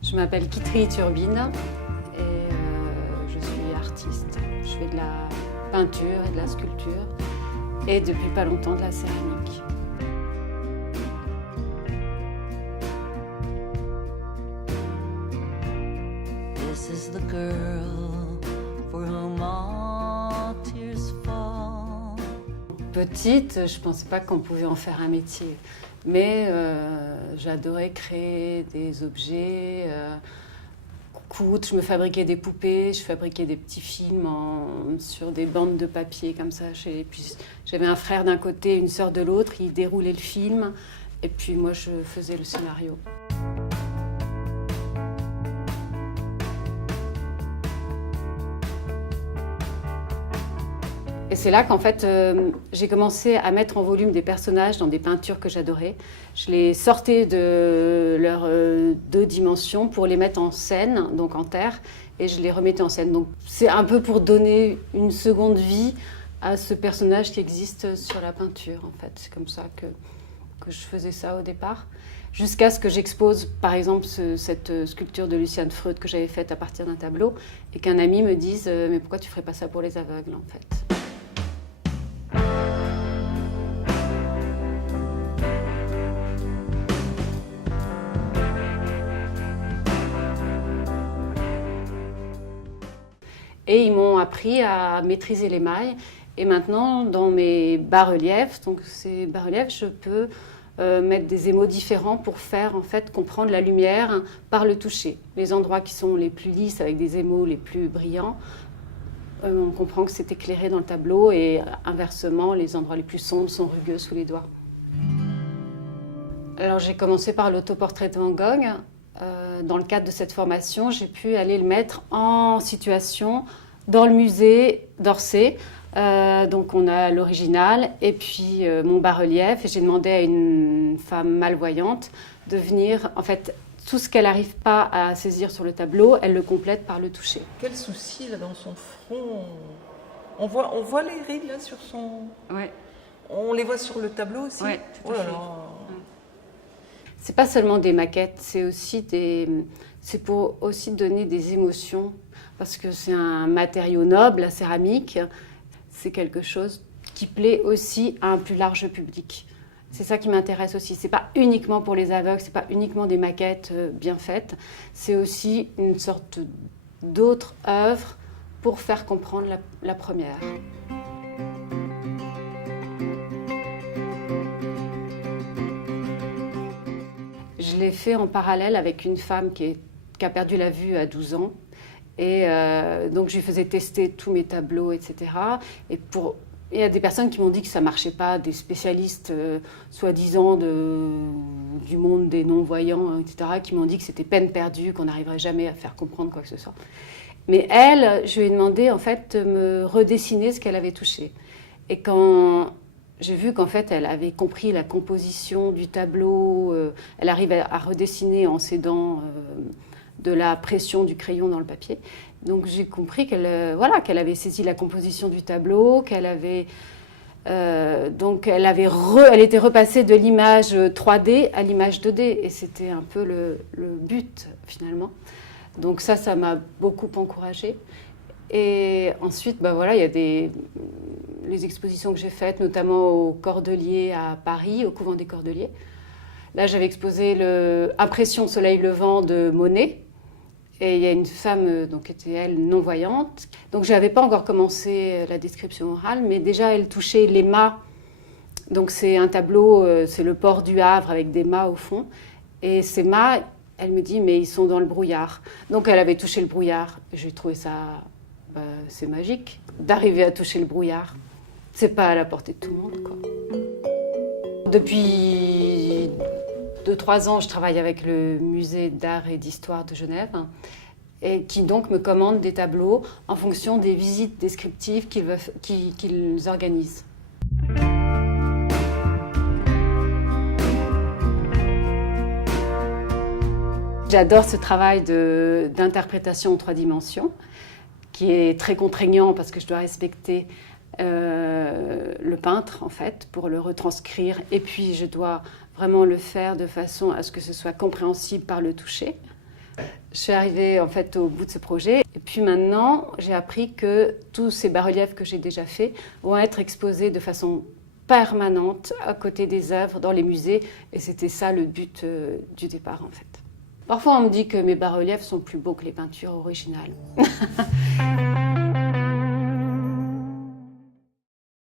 Je m'appelle Kitri Turbine et je suis artiste. Je fais de la peinture et de la sculpture et depuis pas longtemps de la céramique. This is the girl for whom all tears fall. Petite, je ne pensais pas qu'on pouvait en faire un métier, mais j'adorais créer des objets, coudre, je me fabriquais des poupées, je fabriquais des petits films sur des bandes de papier comme ça. Puis j'avais un frère d'un côté, une sœur de l'autre, ils déroulaient le film et puis moi je faisais le scénario. Et c'est là qu'en fait, j'ai commencé à mettre en volume des personnages dans des peintures que j'adorais. Je les sortais de leurs deux dimensions pour les mettre en scène, donc en terre, et je les remettais en scène. Donc c'est un peu pour donner une seconde vie à ce personnage qui existe sur la peinture, en fait. C'est comme ça que je faisais ça au départ. Jusqu'à ce que j'expose, par exemple, cette sculpture de Luciane Freud que j'avais faite à partir d'un tableau, et qu'un ami me dise « Mais pourquoi tu ne ferais pas ça pour les aveugles, en fait ?» Et ils m'ont appris à maîtriser l'émail. Et maintenant, dans mes bas-reliefs, donc ces bas-reliefs, je peux mettre des émaux différents pour faire en fait comprendre la lumière par le toucher. Les endroits qui sont les plus lisses avec des émaux les plus brillants, on comprend que c'est éclairé dans le tableau et inversement, les endroits les plus sombres sont rugueux sous les doigts. Alors j'ai commencé par l'autoportrait de Van Gogh. Dans le cadre de cette formation, j'ai pu aller le mettre en situation dans le musée d'Orsay. Donc on a l'original et puis mon bas-relief. Et j'ai demandé à une femme malvoyante de venir, en fait, tout ce qu'elle n'arrive pas à saisir sur le tableau, elle le complète par le toucher. Quel souci là dans son front. On voit les rides là sur son... Ouais. On les voit sur le tableau aussi. Ouais, tout à Oh là fait. là. C'est pas seulement des maquettes, c'est pour aussi donner des émotions, parce que c'est un matériau noble, la céramique, c'est quelque chose qui plaît aussi à un plus large public. C'est ça qui m'intéresse aussi. C'est pas uniquement pour les aveugles, c'est pas uniquement des maquettes bien faites, c'est aussi une sorte d'autre œuvre pour faire comprendre la première. Je l'ai fait en parallèle avec une femme qui a perdu la vue à 12 ans. Et donc, je lui faisais tester tous mes tableaux, etc. Et il y a des personnes qui m'ont dit que ça ne marchait pas, des spécialistes soi-disant du monde des non-voyants, etc., qui m'ont dit que c'était peine perdue, qu'on n'arriverait jamais à faire comprendre quoi que ce soit. Mais elle, je lui ai demandé en fait de me redessiner ce qu'elle avait touché. Et quand j'ai vu qu'en fait, elle avait compris la composition du tableau. Elle arrive à redessiner en s'aidant de la pression du crayon dans le papier. Donc j'ai compris qu'elle avait saisi la composition du tableau, qu'elle avait... elle était repassée de l'image 3D à l'image 2D. Et c'était un peu le but, finalement. Donc ça m'a beaucoup encouragée. Et ensuite, il y a les expositions que j'ai faites, notamment au Cordeliers à Paris, au couvent des Cordeliers. Là, j'avais exposé l'Impression Soleil Levant de Monet. Et il y a une femme, donc, qui était, elle, non-voyante. Donc, je n'avais pas encore commencé la description orale, mais déjà, elle touchait les mâts. Donc, c'est un tableau, c'est le port du Havre avec des mâts au fond. Et ces mâts, elle me dit, mais ils sont dans le brouillard. Donc, elle avait touché le brouillard. J'ai trouvé ça... c'est magique d'arriver à toucher le brouillard. C'est pas à la portée de tout le monde, quoi. Depuis 2-3 ans, je travaille avec le musée d'art et d'histoire de Genève et qui donc me commande des tableaux en fonction des visites descriptives qu'ils organisent. J'adore ce travail d'interprétation en 3 dimensions, qui est très contraignant parce que je dois respecter le peintre, en fait, pour le retranscrire. Et puis, je dois vraiment le faire de façon à ce que ce soit compréhensible par le toucher. Je suis arrivée en fait au bout de ce projet et puis maintenant j'ai appris que tous ces bas-reliefs que j'ai déjà faits vont être exposés de façon permanente à côté des œuvres dans les musées et c'était ça le but du départ en fait. Parfois on me dit que mes bas-reliefs sont plus beaux que les peintures originales.